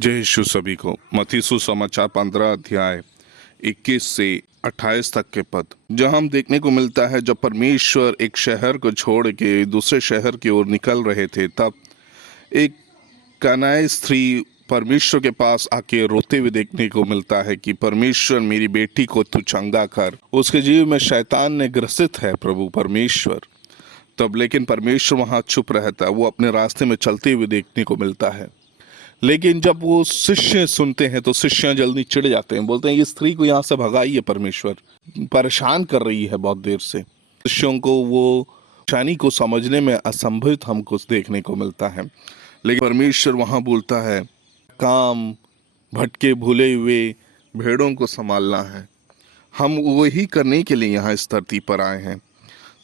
जय यीशु सभी को। मत्ती सुसमाचार 15 अध्याय 21 से 28 तक के पद, जहां हम देखने को मिलता है जब परमेश्वर एक शहर को छोड़ के दूसरे शहर की ओर निकल रहे थे, तब एक कनाई स्त्री परमेश्वर के पास आके रोते हुए देखने को मिलता है कि परमेश्वर मेरी बेटी को तू चंगा कर। उसके जीव में शैतान ने ग्रसित है प्रभु परमेश्वर। तब लेकिन परमेश्वर वहां चुप रहता है, वो अपने रास्ते में चलते हुए देखने को मिलता है। लेकिन जब वो शिष्य सुनते हैं तो शिष्य जल्दी चिढ़ जाते हैं, बोलते हैं ये स्त्री को यहाँ से भगाइए, परमेश्वर परेशान कर रही है बहुत देर से। शिष्यों को वो परेशानी को समझने में असंभवित हमको देखने को मिलता है। लेकिन परमेश्वर वहाँ बोलता है काम भटके भूले हुए भेड़ों को संभालना है, हम वही करने के लिए यहाँ इस धरती पर आए हैं।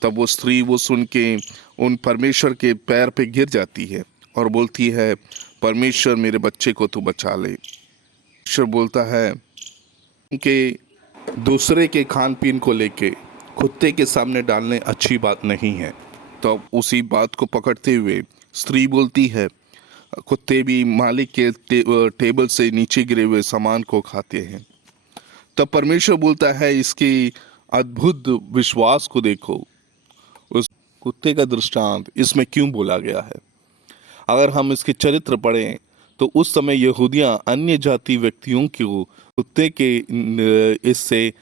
तब वो स्त्री वो सुन के उन परमेश्वर के पैर पे गिर जाती है और बोलती है परमेश्वर मेरे बच्चे को तू बचा ले। परमेश्वर बोलता है कि दूसरे के खान पीन को लेके कुत्ते के सामने डालने अच्छी बात नहीं है। तो उसी बात को पकड़ते हुए स्त्री बोलती है कुत्ते भी मालिक के टेबल से नीचे गिरे हुए सामान को खाते हैं। तब परमेश्वर बोलता है इसकी अद्भुत विश्वास को देखो, उस कुत्ते का दृष्टांत इसमें क्यों बोला गया है। अगर हम इसके चरित्र पढ़ें तो उस समय यहूदियाँ अन्य जाति व्यक्तियों को कुत्ते के इससे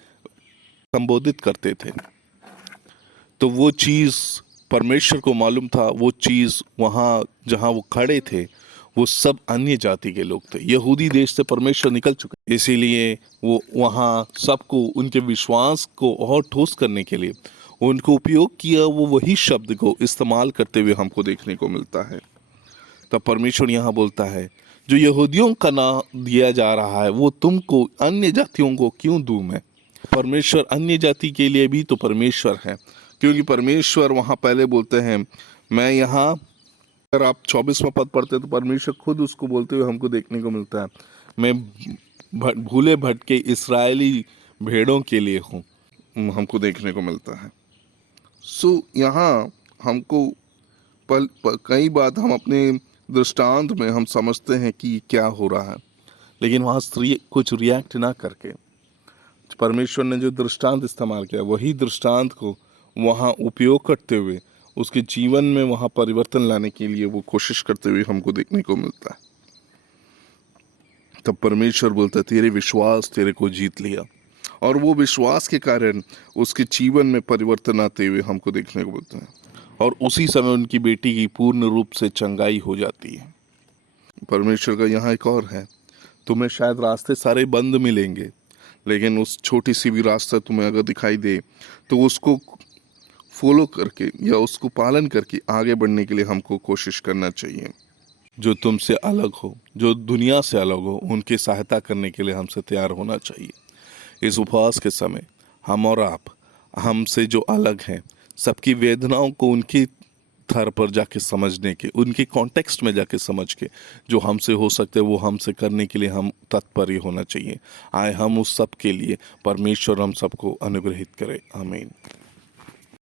संबोधित करते थे। तो वो चीज़ परमेश्वर को मालूम था, वो चीज़ वहाँ जहाँ वो खड़े थे वो सब अन्य जाति के लोग थे। यहूदी देश से परमेश्वर निकल चुके, इसीलिए वो वहाँ सबको उनके विश्वास को और ठोस करने के लिए उनको उपयोग किया, वो वही शब्द को इस्तेमाल करते हुए हमको देखने को मिलता है। तब परमेश्वर यहाँ बोलता है जो यहूदियों का नाम दिया जा रहा है वो तुमको अन्य जातियों को क्यों दूं मैं। परमेश्वर अन्य जाति के लिए भी तो परमेश्वर है, क्योंकि परमेश्वर वहाँ पहले बोलते हैं मैं यहाँ, अगर आप 24वां पद पढ़ते तो परमेश्वर खुद उसको बोलते हुए हमको देखने को मिलता है मैं भूले भटके इस्राएली भेड़ों के लिए हूँ, हमको देखने को मिलता है। सो यहाँ हमको कई बात हम अपने दृष्टांत में हम समझते हैं कि क्या हो रहा है, लेकिन वहाँ स्त्री कुछ रिएक्ट ना करके परमेश्वर ने जो दृष्टांत इस्तेमाल किया वही दृष्टांत को वहाँ उपयोग करते हुए उसके जीवन में वहाँ परिवर्तन लाने के लिए वो कोशिश करते हुए हमको देखने को मिलता है। तब परमेश्वर बोलता है तेरे विश्वास तेरे को जीत लिया, और वो विश्वास के कारण उसके जीवन में परिवर्तन आते हुए हमको देखने को मिलता है। और उसी समय उनकी बेटी की पूर्ण रूप से चंगाई हो जाती है। परमेश्वर का यहाँ एक और है, तुम्हें शायद रास्ते सारे बंद मिलेंगे, लेकिन उस छोटी सी भी रास्ता तुम्हें अगर दिखाई दे तो उसको फॉलो करके या उसको पालन करके आगे बढ़ने के लिए हमको कोशिश करना चाहिए। जो तुमसे अलग हो, जो दुनिया से अलग हो, उनकी सहायता करने के लिए हमसे तैयार होना चाहिए। इस उपवास के समय हम और आप हमसे जो अलग हैं सबकी वेदनाओं को उनकी थर पर जाके समझने के, उनके कॉन्टेक्स्ट में जाके समझ के जो हमसे हो सकते वो हमसे करने के लिए हम तत्पर ही होना चाहिए। आए हम उस सब के लिए परमेश्वर हम सबको अनुग्रहित करे। आमीन।